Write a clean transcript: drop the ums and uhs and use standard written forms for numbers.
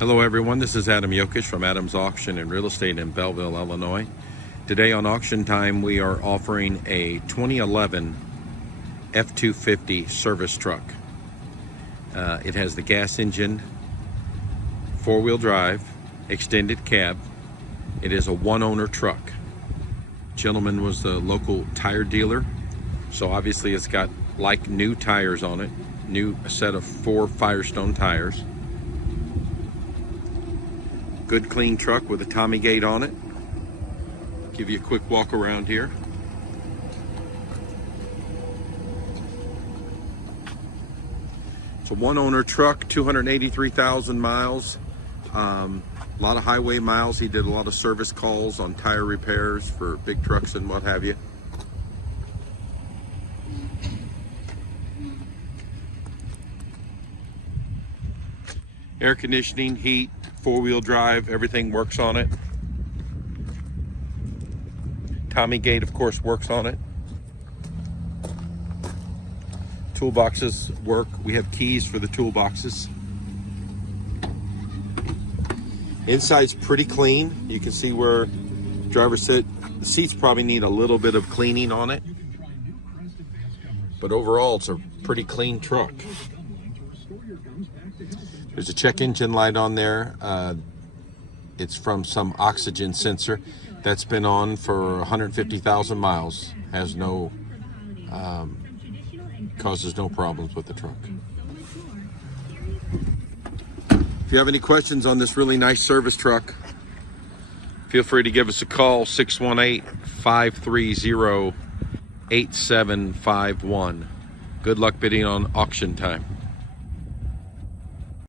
Hello everyone, this is Adam Yokish from Adams Auction and Real Estate in Belleville, Illinois. Today on Auction Time we are offering a 2011 F250 Service Truck. It has the gas engine, four-wheel drive, extended cab. It is a one-owner truck. Gentleman was the local tire dealer, so obviously it's got like new tires on it, new set of 4 Firestone tires. Good clean truck with a Tommy gate on it. Give you a quick walk around here. It's a one-owner truck, 283,000 miles. A lot of highway miles. He did a lot of service calls on tire repairs for big trucks and what have you. Air conditioning, heat, four-wheel drive, everything works on it. Tommy gate, of course, works on it. Toolboxes work. We have keys for the toolboxes. Inside's pretty clean. You can see where driver sit. The seats probably need a little bit of cleaning on it, but overall it's a pretty clean truck. There's a check engine light on there. It's from some oxygen sensor that's been on for 150,000 miles. Has no, causes no problems with the truck. If you have any questions on this really nice service truck, feel free to give us a call, 618-530-8751. Good luck bidding on Auction Time.